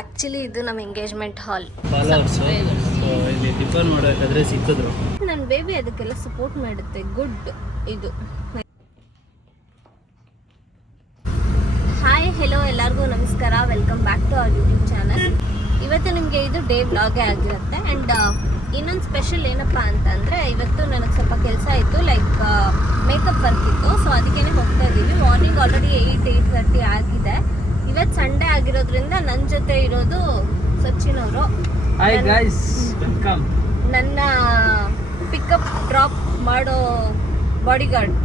Actually ಇದು ನಮ್ಮ engagement ಹಾಲ್. ಇಲ್ಲಿ ಟಿಫನ್ ಮಾಡಬೇಕಾದ್ರೆ ಸಿಕ್ಕಿದ್ರು. ನನ್ನ ಬೇಬಿ ಅದಕ್ಕೆಲ್ಲ ಸಪೋರ್ಟ್ ಮಾಡುತ್ತೆ. ಗುಡ್. ಇದು ಹಾಯ್ ಹೆಲೋ ಎಲ್ಲರಿಗೂ ನಮಸ್ಕಾರ. Welcome back to our YouTube channel. ಇವತ್ತು ನಿಮಗೆ ಇದು ಡೇ ವ್ಲಾಗೇ ಆಗಿರುತ್ತೆ. ಆ್ಯಂಡ್ ಇನ್ನೊಂದು ಸ್ಪೆಷಲ್ ಏನಪ್ಪ ಅಂತಂದರೆ, ಇವತ್ತು ನನಗೆ ಸ್ವಲ್ಪ ಕೆಲಸ ಇತ್ತು, ಲೈಕ್ ಮೇಕಪ್ ವರ್ಕ್ ಇತ್ತು. ಸೊ ಅದಕ್ಕೇ ಹೋಗ್ತಾ ಇದ್ದೀವಿ. ಮಾರ್ನಿಂಗ್ ಆಲ್ರೆಡಿ 8:30 ಆಗಿದೆ. ಇವತ್ತು ಸಂಡೇ ಆಗಿರೋದ್ರಿಂದ ನನ್ನ ಜೊತೆ ಇರೋದು ಸಚಿನ್ ಅವರು. Hi guys, welcome. ನನ್ನ ಪಿಕಪ್ ಡ್ರಾಪ್ ಮಾಡೋ ಬಾಡಿಗಾರ್ಡ್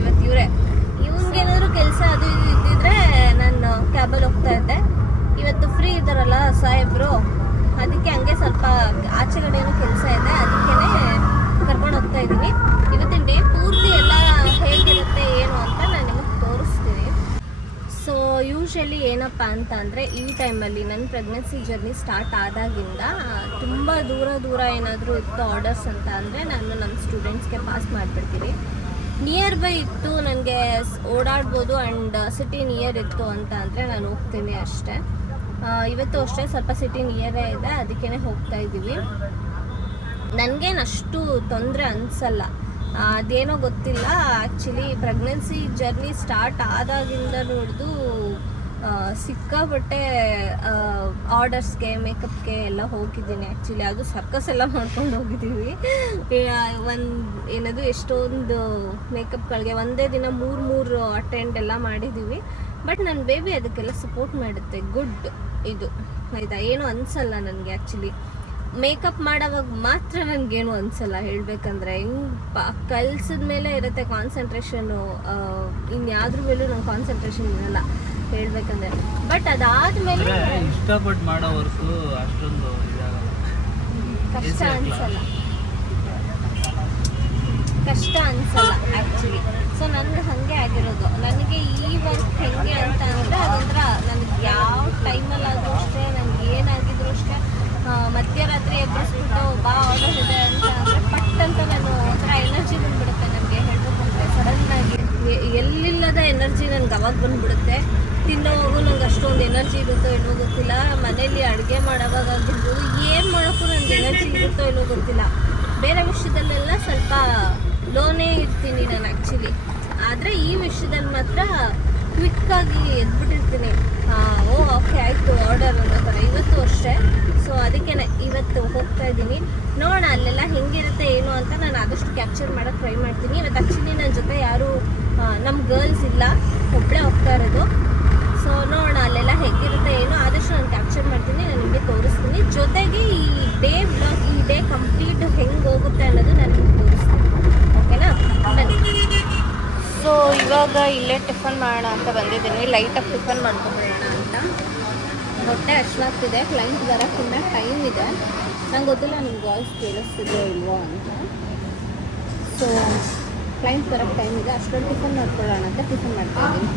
ಇವತ್ತು ಇವರೇ. ಇವ್ನಿಗೇನಾದರೂ ಕೆಲಸ ಅದು ಇದು ಇದ್ದಿದ್ರೆ ನಾನು ಕ್ಯಾಬಲ್ಲಿ ಹೋಗ್ತಾ ಇದ್ದೆ. ಇವತ್ತು ಫ್ರೀ ಇದ್ದಾರಲ್ಲ ಸಾಹೇಬ್ರು, ಅದಕ್ಕೆ ಹಂಗೆ ಸ್ವಲ್ಪ ಆಚೆ ಕಡೆ ಏನೋ ಕೆಲಸ ಇದೆ, ಅದಕ್ಕೇ ಕರ್ಕೊಂಡು ಹೋಗ್ತಾ ಇದ್ದೀನಿ. ಇವತ್ತಿನ ಡೇ ಪೂರ್ತಿ ಎಲ್ಲ ಹೇಗಿರುತ್ತೆ ಏನು ಅಂತ ನಾನು ನಿಮಗೆ ತೋರಿಸ್ತೀನಿ. ಸೊ ಯೂಶ್ವಲಿ ಏನಪ್ಪ ಅಂತ ಅಂದರೆ, ಈ ಟೈಮಲ್ಲಿ ನನ್ನ ಪ್ರೆಗ್ನೆನ್ಸಿ ಜರ್ನಿ ಸ್ಟಾರ್ಟ್ ಆದಾಗಿಂದ ತುಂಬ ದೂರ ಏನಾದರೂ ಇತ್ತು ಆರ್ಡರ್ಸ್ ಅಂತ ಅಂದರೆ, ನಾನು ನಮ್ಮ ಸ್ಟೂಡೆಂಟ್ಸ್ಗೆ ಪಾಸ್ ಮಾಡಿಬಿಡ್ತೀನಿ. ನಿಯರ್ ಬೈ ಇತ್ತು, ನನಗೆ ಓಡಾಡ್ಬೋದು ಆ್ಯಂಡ್ ಸಿಟಿ ನಿಯರ್ ಇತ್ತು ಅಂತ ಅಂದರೆ ನಾನು ಹೋಗ್ತೀನಿ ಅಷ್ಟೇ. ಇವತ್ತು ಅಷ್ಟೇ ಸ್ವಲ್ಪ ಸಿಟಿ ನಿಯರೇ ಇದೆ, ಅದಕ್ಕೇ ಹೋಗ್ತಾ ಇದ್ದೀವಿ. ನನಗೇನು ಅಷ್ಟು ತೊಂದರೆ ಅನಿಸಲ್ಲ. ಅದೇನೋ ಗೊತ್ತಿಲ್ಲ, ಆ್ಯಕ್ಚುಲಿ ಪ್ರೆಗ್ನೆನ್ಸಿ ಜರ್ನಿ ಸ್ಟಾರ್ಟ್ ಆದಾಗಿಂದ ಹಿಡಿದು ಸಿಕ್ಕಾಬಟ್ಟೆ ಆರ್ಡರ್ಸ್ಗೆ ಮೇಕಪ್ಗೆ ಎಲ್ಲ ಹೋಗಿದ್ದೀನಿ. ಆ್ಯಕ್ಚುಲಿ ಅದು ಸರ್ಕಸ್ ಎಲ್ಲ ಮಾಡ್ಕೊಂಡು ಹೋಗಿದ್ದೀವಿ. ಏನದು ಎಷ್ಟೊಂದು ಮೇಕಪ್ಗಳಿಗೆ ಒಂದೇ ದಿನ ಮೂರು ಅಟೆಂಡ್ ಎಲ್ಲ ಮಾಡಿದ್ದೀವಿ. ಬಟ್ ನನ್ನ ಬೇಬಿ ಅದಕ್ಕೆಲ್ಲ ಸಪೋರ್ಟ್ ಮಾಡುತ್ತೆ. ಗುಡ್. ಇದು ಆಯಿತಾ, ಏನು ಅನಿಸಲ್ಲ ನನಗೆ. ಆ್ಯಕ್ಚುಲಿ ಮೇಕಪ್ ಮಾಡೋವಾಗ ಮಾತ್ರ ನನಗೇನು ಅನಿಸಲ್ಲ ಹೇಳಬೇಕಂದ್ರೆ. ಹಿಂಗೆ ಕಲ್ಸಿದ ಮೇಲೆ ಇರುತ್ತೆ ಕಾನ್ಸಂಟ್ರೇಷನು, ಇನ್ಯಾವ್ದ್ರ ಮೇಲೂ ನಂಗೆ ಕಾನ್ಸಂಟ್ರೇಷನ್ ಇರಲ್ಲ ಹೇಳಬೇಕಂದ್ರೆ. ಬಟ್ ಅದಾದಮೇಲೆ ಇಷ್ಟಪಟ್ಟು ಮಾಡೋ ವರ್ಕು ಅಷ್ಟೊಂದು ಕಷ್ಟ ಅನಿಸಲ್ಲ ಆ್ಯಕ್ಚುಲಿ. ಸೊ ನನಗೆ ಹಾಗೆ ಆಗಿರೋದು. ನನಗೆ ಈ ವರ್ಕ್ ಹೆಂಗೆ ಅಂತ ಅಂದರೆ, ಅದೊಂಥರ ನನಗೆ ಯಾವ ಟೈಮಲ್ಲಾದರೂ ಅಷ್ಟೇ, ನನಗೆ ಏನಾಗಿದ್ರು ಅಷ್ಟೇ, ಮಧ್ಯರಾತ್ರಿ ಎಬ್ಬರಿಸ್ಬಿಟ್ಟು ಬಾ ಆರ್ಡರ್ ಇದೆ ಅಂತ ಅಂದರೆ ಪಟ್ ಅಂತ ನಾನು ಒಂಥರ ಎನರ್ಜಿ ಬಂದುಬಿಡುತ್ತೆ ನನಗೆ. ಹೇಳಬೇಕು ಅಂದರೆ ಸಡನ್ನಾಗಿ ಎಲ್ಲಿಲ್ಲದ ಎನರ್ಜಿ ನನಗೆ ಅವಾಗ ಬಂದುಬಿಡುತ್ತೆ. ತಿನ್ನೋವಾಗೂ ನಂಗೆ ಅಷ್ಟೊಂದು ಎನರ್ಜಿ ಇರುತ್ತೋ ಇಲ್ವೋ ಗೊತ್ತಿಲ್ಲ. ಮನೇಲಿ ಅಡುಗೆ ಮಾಡೋವಾಗ ಆಗಿರ್ಬೋದು, ಏನು ಮಾಡೋಕ್ಕೂ ನನಗೆ ಎನರ್ಜಿ ಇರುತ್ತೋ ಇಲ್ವೋ ಗೊತ್ತಿಲ್ಲ. ಬೇರೆ ವಿಷಯದಲ್ಲೆಲ್ಲ ಸ್ವಲ್ಪ ಲೋನೇ ಇರ್ತೀನಿ ನಾನು ಆ್ಯಕ್ಚುಲಿ. ಆದರೆ ಈ ವಿಷಯದಲ್ಲಿ ಮಾತ್ರ ಕ್ವಿಕ್ಕಾಗಿ ಎದ್ಬಿಟ್ಟಿರ್ತೀನಿ. ಓಕೆ ಆಯಿತು ಆರ್ಡರ್ ಅನ್ನೋ ಥರ. ಇವತ್ತು ಅಷ್ಟೇ. ಸೊ ಅದಕ್ಕೆ ಇವತ್ತು ಹೋಗ್ತಾ ಇದ್ದೀನಿ. ನೋಡೋಣ ಅಲ್ಲೆಲ್ಲ ಹೆಂಗಿರುತ್ತೆ ಏನು ಅಂತ ನಾನು ಆದಷ್ಟು ಕ್ಯಾಪ್ಚರ್ ಮಾಡೋಕ್ಕೆ ಟ್ರೈ ಮಾಡ್ತೀನಿ. ಇವತ್ತು ಆ್ಯಕ್ಚುಲಿ ನನ್ನ ಜೊತೆ ಯಾರೂ ನಮ್ಮ ಗರ್ಲ್ಸ್ ಇಲ್ಲ, ಒಬ್ಬಳೇ ಹೋಗ್ತಾ ಇರೋದು. ಸೊ ನೋಡೋಣ ಅಲ್ಲೆಲ್ಲ ಹೇಗಿರುತ್ತೆ ಏನು, ಆದಷ್ಟು ನಾನು ಕ್ಯಾಪ್ಚರ್ ಮಾಡ್ತೀನಿ, ನಾನು ನಿಮಗೆ ತೋರಿಸ್ತೀನಿ. ಜೊತೆಗೆ ಈ ಡೇ ಬ್ಲಾಗ್, ಈ ಡೇ ಕಂಪ್ಲೀಟ್ ಹೆಂಗೆ ಹೋಗುತ್ತೆ ಅನ್ನೋದು ನಾನು ನಿಮಗೆ ತೋರಿಸ್ತೀನಿ. ಓಕೆನಾ? ಬನ್ನಿ. ಸೊ ಇವಾಗ ಇಲ್ಲೇ ಟಿಫನ್ ಮಾಡೋಣ ಅಂತ ಬಂದಿದ್ದೀನಿ. ಲೈಟಾಗಿ ಟಿಫನ್ ಮಾಡ್ಕೊಂಬಿಡೋಣ ಅಂತ. ಹೊಟ್ಟೆ ಹಶ್ವಾಗ್ತಿದೆ. ಕ್ಲೈಂಟ್ ಬರೋಕ್ಕಿನ್ನ ಟೈಮ್ ಇದೆ. ನಂಗೆ ಗೊತ್ತಿಲ್ಲ ನಿಮ್ಗೆ ವಾಯ್ಸ್ ಕೇಳಿಸ್ತಿದೆಯೋ ಇಲ್ವೋ ಅಂತ. ಸೊ ಕ್ಲೈಂಟ್ ಬರೋಕ್ಕೆ ಟೈಮ್ ಇದೆ, ಅಷ್ಟೊಂದು ಟಿಫನ್ ಮಾಡ್ಕೊಳ್ಳೋಣ ಅಂತ ಟಿಫನ್ ಮಾಡ್ತಾಯಿದ್ದೀನಿ.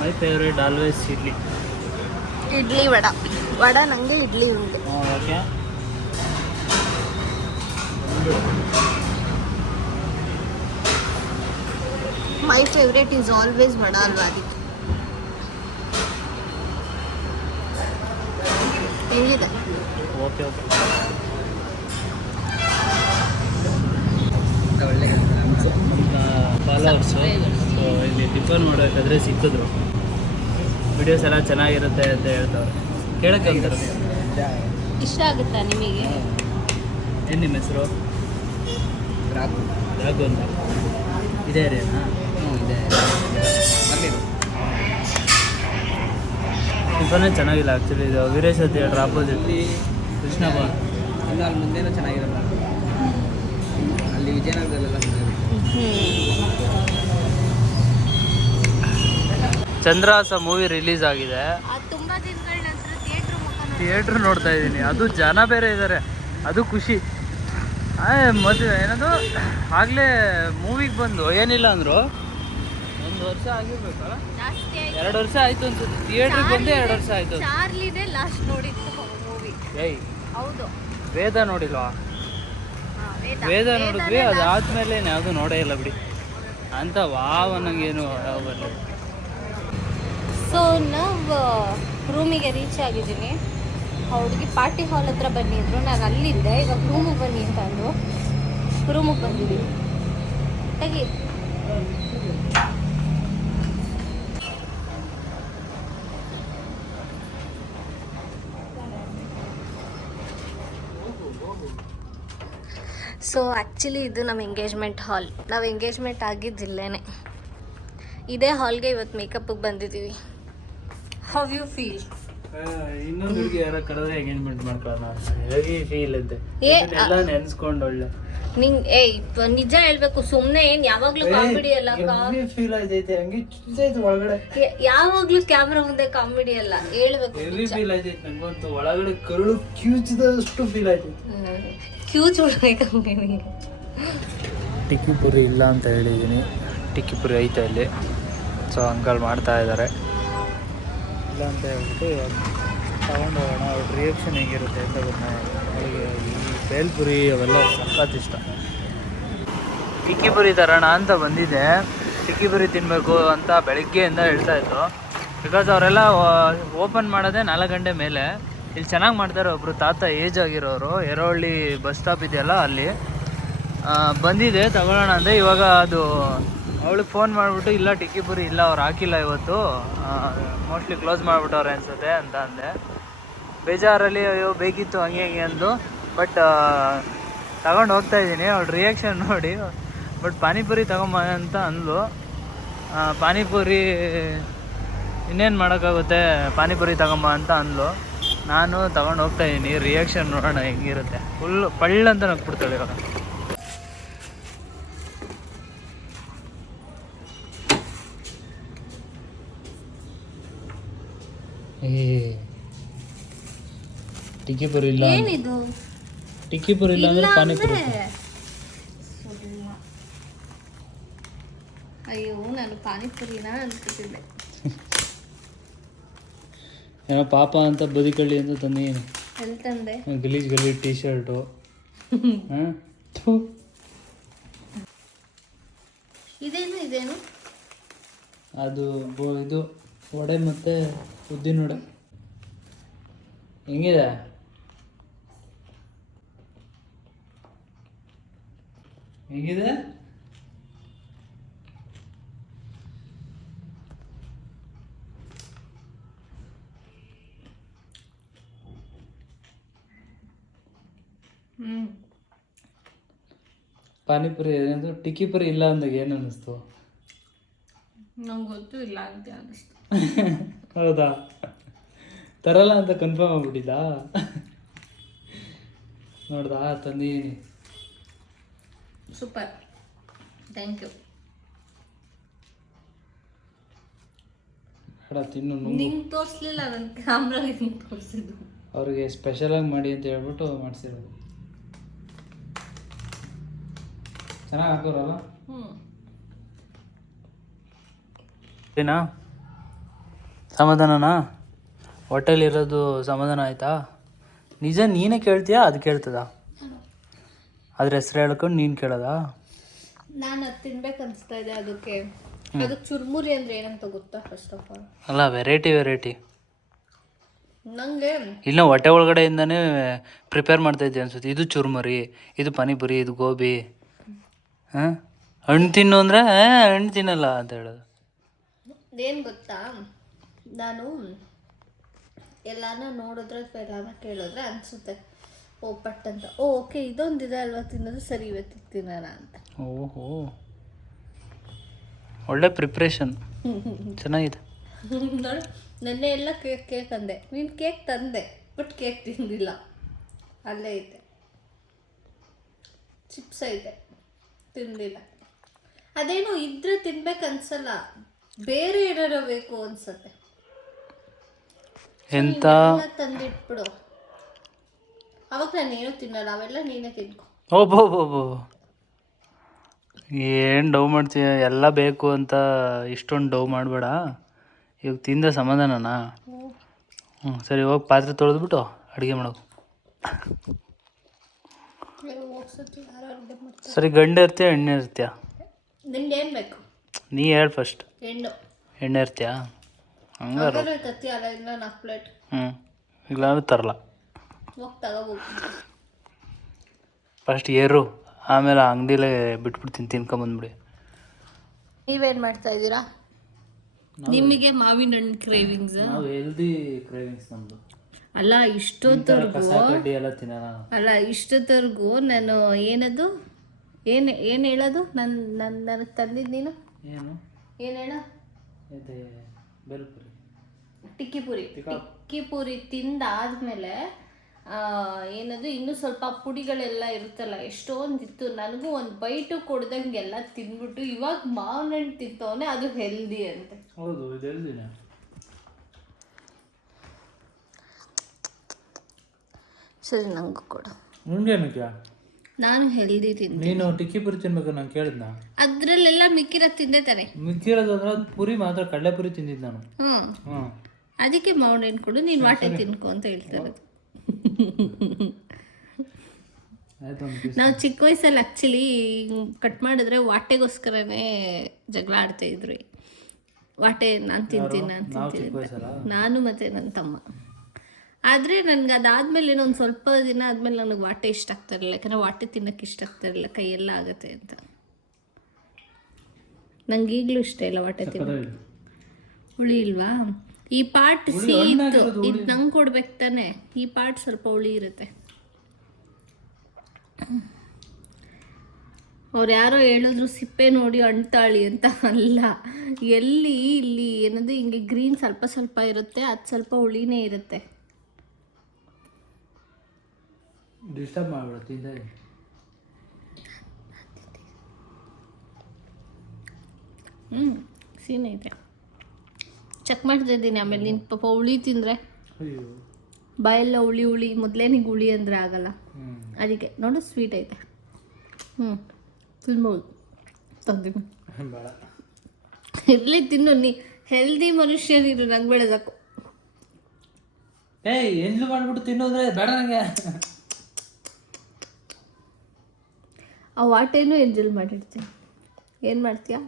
My favourite always idli vada ನನಗೆ ಇಡ್ಲಿ ಉಂಟು. Okay. My favourite is always vada ಅಲ್ವಾ? ಅದಕ್ಕೆ ಹೆಂಗಿದೆ? ಓಕೆ. ಫಾಲೋವರ್ಸು. ಸೊ ಇಲ್ಲಿ ಟಿಫನ್ ಮಾಡಬೇಕಾದ್ರೆ ಸಿಕ್ಕಿದ್ರು. ವಿಡಿಯೋಸ್ ಎಲ್ಲ ಚೆನ್ನಾಗಿರುತ್ತೆ ಅಂತ ಹೇಳ್ತಾರೆ. ಕೇಳಕ್ಕೆ ಅಂತಾರೆ. ಇಷ್ಟ ಆಗುತ್ತಾ ನಿಮಗೆ? ಏನು ನಿಮ್ಮ ಹೆಸರು? ರಾಘು ಅಂತ. ಇದೇ ರೀನಾ? ಇದೆ. ಟಿಫನೇ ಚೆನ್ನಾಗಿಲ್ಲ ಆ್ಯಕ್ಚುಲಿ. ಇದು ವೀರೇಶ್ ಥಿಯೇಟ್ರ್ ಆಪೋಸಿಟ್ ಕೃಷ್ಣ ಭವನ್. ಇನ್ನು ಅಲ್ಲಿ ಮುಂದೆನೂ ಚೆನ್ನಾಗಿರಲ್ಲ, ಅಲ್ಲಿ ವಿಜಯನಗರದಲ್ಲೆಲ್ಲ ಚಂದ್ರಹಾಸ ಮೂವಿ ರಿಲೀಸ್ ಆಗಿದೆ. ತುಂಬ ದಿನಗಳ ನಂತರ ಥಿಯೇಟ್ರ್ ನೋಡ್ತಾ ಇದ್ದೀನಿ. ಅದು ಜನ ಬೇರೆ ಇದ್ದಾರೆ, ಅದು ಖುಷಿ. ಮದುವೆ ಏನದು ಆಗಲೇ ಮೂವಿಗೆ ಬಂದು ಏನಿಲ್ಲ ಅಂದರು 1 ವರ್ಷ ಆಗಿರ್ಬೇಕಲ್ಲ, 2 ವರ್ಷ ಆಯಿತು ಅನ್ಸುತ್ತೆ. ಥಿಯೇಟ್ರಿಗೆ ಬಂದು 2 ವರ್ಷ ಆಯಿತು. ಚಾರ್ಲಿನೇ ಲಾಸ್ಟ್ ನೋಡಿದ್ದು ಮೂವಿ. ಏಯ್ ಹೌದು. ವೇದ ನೋಡಿಲ್ವಾ? ವೇದ ನೋಡಿದ್ವಿ, ಅದಾದ್ಮೇಲೆ ಯಾವುದು ನೋಡೇ ಇಲ್ಲ ಬಿಡಿ ಅಂತ. ವಾವ್ ಅನ್ನಂಗೇನು ಯಾವ ಬರಲಿಲ್ಲ. ಸೊ ನಾವು ರೂಮಿಗೆ ರೀಚ್ ಆಗಿದ್ದೀನಿ. ಹುಡುಗಿ ಪಾರ್ಟಿ ಹಾಲ್ ಹತ್ರ ಬನ್ನಿದ್ರು, ನಾನು ಅಲ್ಲಿದ್ದೆ. ಇವಾಗ ರೂಮಿಗೆ ಬನ್ನಿ ಅಂತ ಅಂದರು, ರೂಮಿಗೆ ಬಂದಿದ್ದೀವಿ. ಹೇಗೆ ಸೊ ಆ್ಯಕ್ಚುಲಿ ಇದು ನಮ್ಮ ಎಂಗೇಜ್ಮೆಂಟ್ ಹಾಲ್. ನಾವು ಎಂಗೇಜ್ಮೆಂಟ್ ಆಗಿದ್ದಿಲ್ಲೇನೆ, ಇದೇ ಹಾಲ್ಗೆ ಇವತ್ತು ಮೇಕಪ್ಗೆ ಬಂದಿದ್ದೀವಿ. How you feel? ಇನ್ನೊಂದು ಹುಡುಗಿ ಯಾರೋ ಕರೆದ್ರೆ ಎಂಗೇಜ್ಮೆಂಟ್ ಮಾಡ್ಕೊಳ್ಳೋಣ ಹೇಗೆ ಫೀಲ್ ಇದೆ ಎಲ್ಲ ನೆನ್ಸ್ಕೊಂಡು ಒಳ್ಳೆ ನಿಜ ಹೇಳ್ಬೇಕು, ಸುಮ್ನೆ ಏನ್ ಯಾವಾಗ್ಲೂ ಕಾಮಿಡಿ ಅಲ್ಲ. ಫೀಲ್ ಆಯ್ತೈತೆ ಹಂಗೆ ಚುಚ್ಚೈತೆ ಒಳಗಡೆ. ಯಾವಾಗ್ಲೂ ಕ್ಯಾಮ್ರಾ ಮುಂದೆ ಕಾಮಿಡಿ ಅಲ್ಲ, ಹೇಳ್ಬೇಕು. ಹೆವಿ ಫೀಲ್ ಆಯ್ತೈತೆ ನಂಗಂತೂ. ಒಳಗಡೆ ಕರುಳು ಕ್ಯೂಚಿದಷ್ಟು ಫೀಲ್ ಆಯ್ತೈತೆ. ಕ್ಯೂಚ್ ಉಳ್ಬೇಕಂಗೆ. ಟಿಕ್ಕಿ ಪುರಿ ಇಲ್ಲ ಅಂತ ಹೇಳಿದ್ದೀನಿ, ಟಿಕ್ಕಿ ಪುರಿ ಐತೆ ಅಲ್ಲಿ. ಸೊ ಅಂಕಲ್ ಮಾಡ್ತಾ ಇದ್ದಾರೆ. ಇಲ್ಲ ಅಂತ ಹೇಳ್ಬಿಟ್ಟು ಇವಾಗ ತಗೊಂಡು ಹೋಗೋಣ. ಅವ್ರ ರಿಯಾಕ್ಷನ್ ಹೇಗಿರುತ್ತೆ ಅಂತ ಗೊತ್ತಾಗ. ಅವಳಿಗೆ ಈ ಬೇಲ್ಪುರಿ ಅವೆಲ್ಲ ಸಖತ್ ಇಷ್ಟ. ಟಿಕ್ಕಿ ಪುರಿ ತರೋಣ ಅಂತ ಬಂದಿದ್ದೆ. ಟಿಕ್ಕಿ ಪುರಿ ತಿನ್ನಬೇಕು ಅಂತ ಬೆಳಗ್ಗೆಯಿಂದ ಹೇಳ್ತಾ ಇತ್ತು. ಬಿಕಾಸ್ ಅವರೆಲ್ಲ ಓಪನ್ ಮಾಡೋದೇ 4 ಗಂಟೆ ಮೇಲೆ. ಇಲ್ಲಿ ಚೆನ್ನಾಗಿ ಮಾಡ್ತಾರೆ. ಒಬ್ಬರು ತಾತ ಏಜ್ ಆಗಿರೋರು, ಎರವಳ್ಳಿ ಬಸ್ ಸ್ಟಾಪ್ ಇದೆಯಲ್ಲ ಅಲ್ಲಿ ಬಂದಿದೆ ತಗೊಳ್ಳೋಣ ಅಂದರೆ. ಇವಾಗ ಅದು ಅವಳಿಗೆ ಫೋನ್ ಮಾಡಿಬಿಟ್ಟು ಇಲ್ಲ ಟಿಕ್ಕಿ ಪುರಿ ಇಲ್ಲ, ಅವ್ರು ಹಾಕಿಲ್ಲ ಇವತ್ತು, ಮೋಸ್ಟ್ಲಿ ಕ್ಲೋಸ್ ಮಾಡಿಬಿಟ್ಟವ್ರೆ ಅನ್ಸುತ್ತೆ ಅಂತ ಅಂದೆ. ಬೇಜಾರಲ್ಲಿ ಅಯ್ಯೋ ಬೇಕಿತ್ತು ಹಂಗೆ ಹಂಗೆ ಅಂದು. ಬಟ್ ತಗೊಂಡು ಹೋಗ್ತಾ ಇದ್ದೀನಿ. ಅವಳ ರಿಯಾಕ್ಷನ್ ನೋಡಿ. ಬಟ್ ಪಾನಿಪುರಿ ತಗೊಂಬ ಅಂತ ಅಂದ್ಲು. ಪಾನಿಪುರಿ ಇನ್ನೇನು ಮಾಡೋಕ್ಕಾಗುತ್ತೆ, ಪಾನಿಪುರಿ ತಗೊಂಬ ಅಂತ ಅಂದ್ಲು. ನಾನು ತಗೊಂಡು ಹೋಗ್ತಾ ಇದ್ದೀನಿ. ರಿಯಾಕ್ಷನ್ ನೋಡೋಣ ಹೆಂಗಿರುತ್ತೆ. ಫುಲ್ ಪಳ್ಳಂತ ನಗ್ಬಿಡ್ತಾಳೆ ಇವಾಗ. ಟಿಕ್ಕಿ ಪುರಿ ಇಲ್ಲ, ಏನಿದು ಟಿಕ್ಕಿ ಪುರಿ ಇಲ್ಲ ಅಂದ್ರೆ ಪಾನಿಪುರಿ. ಅಯ್ಯೋ ನಾನು ಪಾನಿಪುರಿನ ಅನ್ಕೋತಿದ್ದೆ. ಏನೋ ಪಾಪ ಅಂತ ಬದಿಕಳ್ಳಿ ಅಂತ ತಂದಿದ್ದೀನಿ. ಎಲ್ಲಿ ತಂದೆ? ಗಲೀಜ್ ಟೀ ಶರ್ಟು. ಇದೇನು ಅದು ಇದು ವಡೆ ಮತ್ತು ಉದ್ದಿನ ವಡೆ. ಹೆಂಗಿದೆ? ಹೆಂಗಿದೆ? ಪಾನಿಪುರಿ ಏನಂದ್ರೆ ಟಿಕ್ಕಿ ಪುರಿ ಇಲ್ಲ ಅಂದಾಗ ಏನು ಅನ್ನಿಸ್ತು? ನಂಗೆ ಗೊತ್ತೂ ಇಲ್ಲ ಅಂತ ಅನ್ನಿಸ್ತು. ಹೌದಾ? ತರಲ್ಲ ಅಂತ ಕನ್ಫರ್ಮ್ ಆಗ್ಬಿಟ್ಟಿದ್ದಾ? ನೋಡ್ದಾ ತಂದೀನಿ. Super, thank you. ತಿನ್ನು. ನಿಂಗೆ ತೋರಿಸ್ಲಿಲ್ಲ, ನನ್ನ ಕ್ಯಾಮ್ರಾಗೆ ತೋರಿಸಿದ್ದು. ಅವ್ರಿಗೆ ಸ್ಪೆಷಲಾಗಿ ಮಾಡಿ ಅಂತ ಹೇಳ್ಬಿಟ್ಟು ಮಾಡಿಸಿರೋದು. ಚೆನ್ನಾಗಿ ಹಾಕೋರಲ್ಲ. ಏನಾ ಸಮಾಧಾನನಾ? ಹೊಟ್ಟೆಲಿರೋದು ಸಮಾಧಾನ ಆಯ್ತಾ? ನಿಜ ನೀನೇ ಕೇಳ್ತೀಯಾ ಅದು ಕೇಳ್ತದ? ಅದ್ರ ಹೆಸ್ರು ಹೇಳ್ಕೊಂಡು ನೀನು ಕೇಳೋದಾ? ನಾನು ಅದು ತಿನ್ಬೇಕು ಅನಿಸ್ತಾ ಇದೆ. ಅದಕ್ಕೆ ಚುರ್ಮುರಿ ಅಂದರೆ ಏನಂತ ಗೊತ್ತಾ? ಫಸ್ಟ್ ಆಫ್ ಆಲ್ ಅಲ್ಲ, ವೆರೈಟಿ ನನಗೆ ಇಲ್ಲ ಹೊಟ್ಟೆ ಒಳಗಡೆಯಿಂದನೇ ಪ್ರಿಪೇರ್ ಮಾಡ್ತಾ ಇದ್ದೆ ಅನ್ಸುತ್ತೆ. ಇದು ಚುರ್ಮುರಿ, ಇದು ಪಾನಿಪುರಿ, ಇದು ಗೋಬಿ. ಹಾಂ, ಹಣ್ಣು ತಿನ್ನು ಅಂದರೆ ಹಣ್ಣು ತಿನ್ನಲ್ಲ ಅಂತ ಹೇಳೋದು. ಏನು ಗೊತ್ತಾ, ನಾನು ಎಲ್ಲಾನ ನೋಡಿದ್ರೆ ಅಥವಾ ಎಲ್ಲಾನ ಕೇಳಿದ್ರೆ ಅನಿಸುತ್ತೆ ಓ ಪಟ್ ಅಂತ, ಓಕೆ ಇದೊಂದಿದೆ ಅಲ್ವಾ ತಿನ್ನೋದು, ಸರಿ ಇವತ್ತು ತಿನ್ನೋಣ ಅಂತ. ಓಹೋ, ಒಳ್ಳೆ ಪ್ರಿಪ್ರೇಷನ್, ಚೆನ್ನಾಗಿದೆ. ನೋಡಿ ನೆನ್ನೆ ಎಲ್ಲ ಕೇಕ್ ಅಂದೆ, ನೀನು ಕೇಕ್ ತಂದೆ ಬಟ್ ಕೇಕ್ ತಿಂದಿಲ್ಲ. ಅಲ್ಲೇ ಐತೆ, ಚಿಪ್ಸ್ ಐತೆ, ತಿಂದಿಲ್ಲ. ಅದೇನೋ ಇದ್ರೆ ತಿನ್ಬೇಕು ಅನ್ಸಲ್ಲ, ಬೇರೆ ಏನಾರ ಬೇಕು ಅನ್ಸತ್ತೆ. ಎಂತ ತಂದಿಟ್ಬಿಡು, ಅವಾಗ ನಾನು ಏನೂ ತಿನ್ನಲ್ಲ, ಅವೆಲ್ಲ ನೀನೇ ತಿನ್ಕೊ. ಓಬೋ, ಏನು ಡವ್ ಮಾಡ್ತೀಯ? ಎಲ್ಲ ಬೇಕು ಅಂತ ಇಷ್ಟೊಂದು ಡವ್ ಮಾಡಬೇಡ. ಇವಾಗ ತಿಂದ ಸಮಾಧಾನನಾ? ಸರಿ, ಹೋಗಿ ಪಾತ್ರೆ ತೊಳೆದ್ಬಿಟ್ಟು ಅಡುಗೆ ಮಾಡೋದು. ಸರಿ, ಗಂಡು ಇರ್ತೀಯ ಎಣ್ಣೆ ಇರ್ತೀಯ? ನಿಂಗೆ ಏನು ಬೇಕು? ನೀ ಹೇಳಿ ಫಸ್ಟ್. ಹೆಣ್ಣು. ಎಣ್ಣೆ ಇರ್ತೀಯಾ? ಹಂಗಾರು ತತ್ತಿ ಅಲ್ಲ ಇಲ್ಲ 4 ಪ್ಲೇಟ್. ಇಲ್ಲಾಂದ್ರೆ ತರಲ್ಲ. ಹೋಗಿ ತಗೋಬೋದು. ಫಸ್ಟ್ ಏರು, ಆಮೇಲೆ ಅಂಗಡಿಲೇ ಬಿಟ್ಬಿಡ್ತೀನಿ, ತಿನ್ಕೊಂಬಂದ್ಬಿಡಿ. ನೀವೇನು ಮಾಡ್ತಾ ಇದ್ದೀರಾ? ನಿಮಗೆ ಮಾವಿನ ಹಣ್ಣು ಕ್ರೇವಿಂಗ್ಸ್? ನಾವು ಹೆಲ್ದಿ ಕ್ರೇವಿಂಗ್ಸ್ ನಮ್ಮದು. ಅಲ್ಲ ಇಷ್ಟೊತ್ತವರೆಗೂ ನಾನು ಏನದು ಏನು ಹೇಳೋದು ನನಗೆ ತಂದಿದ್ದು ನೀನು ಏನು ಹೇಳ? ಟಿಕ್ಕಿ ಪೂರಿ ತಿಂದಾದ್ಮೇಲೆ ಏನದು ಇನ್ನೂ ಸ್ವಲ್ಪ ಪುಡಿಗಳೆಲ್ಲ ಇರುತ್ತಲ್ಲ, ಎಷ್ಟೊಂದಿತ್ತು. ನನಗೂ ಒಂದು ಬೈಟು ಕೊಡ್ದಂಗೆಲ್ಲ ತಿಂದ್ಬಿಟ್ಟು ಇವಾಗ ಮಾವಿನ ಹಣ್ಣು ತಿಂತವನೆ, ಅದು ಹೆಲ್ದಿ ಅಂತೆ. ಹೌದು, ಇದು ಹೆಲ್ದಿನೇ. ಸರಿ, ನಂಗೂ ಕೊಡು. ಮುಂಗೇನಕ್ಕೆ? ನಾನು ಹೆಲ್ದಿ ತಿಂತೀನಿ. ನೀನು ಟಿಕ್ಕಿ ಪುರಿ ತಿನ್ಬೇಕು ನಾನು ಕೇಳಿದ್ನ? ಅದ್ರಲ್ಲೆಲ್ಲ ಮಿಕ್ಕಿರೋದು ತಿಂದೆ ತಾನೆ. ಮಿಕ್ಕಿರೋದು ಅಂದ್ರೆ ಪುರಿ ಮಾತ್ರ, ಕಡಲೆ ಪುರಿ ತಿಂದಿದ್ದು ನಾನು. ಅದಕ್ಕೆ ಮಾವಿನ ಹಣ್ಣು ಕೊಡು, ನೀನು ವಾಟೆ ತಿನ್ಕೊ ಅಂತ ಹೇಳ್ತಾ ಇರೋದು. ನಾವು ಚಿಕ್ಕ ವಯಸ್ಸಲ್ಲಿ ಆ್ಯಕ್ಚುಲಿ ಕಟ್ ಮಾಡಿದ್ರೆ ವಾಟೆಗೋಸ್ಕರನೇ ಜಗಳ ಆಡ್ತಾ ಇದ್ರು. ವಾಟೆ ನಾನು ತಿಂತೀನಿ ನಾನು ಮತ್ತು ನನ್ನ ತಮ್ಮ. ಆದರೆ ನನಗೆ ಅದಾದಮೇಲೆ ಇನ್ನೊಂದು ಸ್ವಲ್ಪ ದಿನ ಆದಮೇಲೆ ನನಗೆ ವಾಟೆ ಇಷ್ಟ ಆಗ್ತಾ ಇರಲಿಲ್ಲ, ಯಾಕಂದರೆ ವಾಟೆ ತಿನ್ನೋಕ್ಕೆ ಇಷ್ಟ ಆಗ್ತಾ ಇರಲಿಲ್ಲ, ಕೈಯೆಲ್ಲ ಆಗುತ್ತೆ ಅಂತ. ನಂಗೆ ಈಗಲೂ ಇಷ್ಟ ಇಲ್ಲ ವಾಟೆ ತಿನ್ನೋದು. ಹುಳಿ ಇಲ್ವಾ? ಈ ಪಾರ್ಟ್ ಸಿ ಇತ್ತು, ಇದು ನಂಗೆ ಕೊಡ್ಬೇಕು ತಾನೆ. ಈ ಪಾರ್ಟ್ ಸ್ವಲ್ಪ ಹುಳಿ ಇರುತ್ತೆ. ಅವ್ರು ಯಾರೋ ಹೇಳಿದ್ರು ಸಿಪ್ಪೆ ನೋಡಿ ಅಂಟಾಳಿ ಅಂತ. ಅಲ್ಲ, ಇಲ್ಲಿ ಏನದು ಹಿಂಗೆ ಗ್ರೀನ್ ಸ್ವಲ್ಪ ಸ್ವಲ್ಪ ಇರುತ್ತೆ, ಅದು ಸ್ವಲ್ಪ ಹುಳಿನೇ ಇರುತ್ತೆ. ಡಿಸ್ಟರ್ಬ್ ಮಾಡ್ಬಿಡುತ್ತೆ. ಸೀನೆ ಇದೆ, ಚೆಕ್ ಮಾಡ್ತಾ ಇದ್ದೀನಿ. ಆಮೇಲೆ ನಿನ್ನ ಪಾಪ ಹುಳಿ ತಿಂದರೆ ಬಾಯೆಲ್ಲ ಹುಳಿ ಮೊದಲೇನಿಗೆ ಹುಳಿ ಅಂದರೆ ಆಗಲ್ಲ, ಅದಕ್ಕೆ ನೋಡು ಸ್ವೀಟ್ ಐತೆ. ತಿನ್ಬೋದು, ತಂದಿನಿ. ಇರಲಿ ತಿನ್ನು, ನೀ ಹೆಲ್ದಿ ಮನುಷ್ಯನಿರು, ನಂಗೆ ಬೇಡ ಸಾಕು. ಎಂಜಲು ಮಾಡ್ಬಿಟ್ಟು ತಿನ್ನೋದ್ರೆ ಬೇಡ ನನಗೆ. ಆ ವಾಟೇನೂ ಎಂಜಲ್ ಮಾಡಿರ್ತೀನಿ. ಏನು ಮಾಡ್ತೀಯಾ?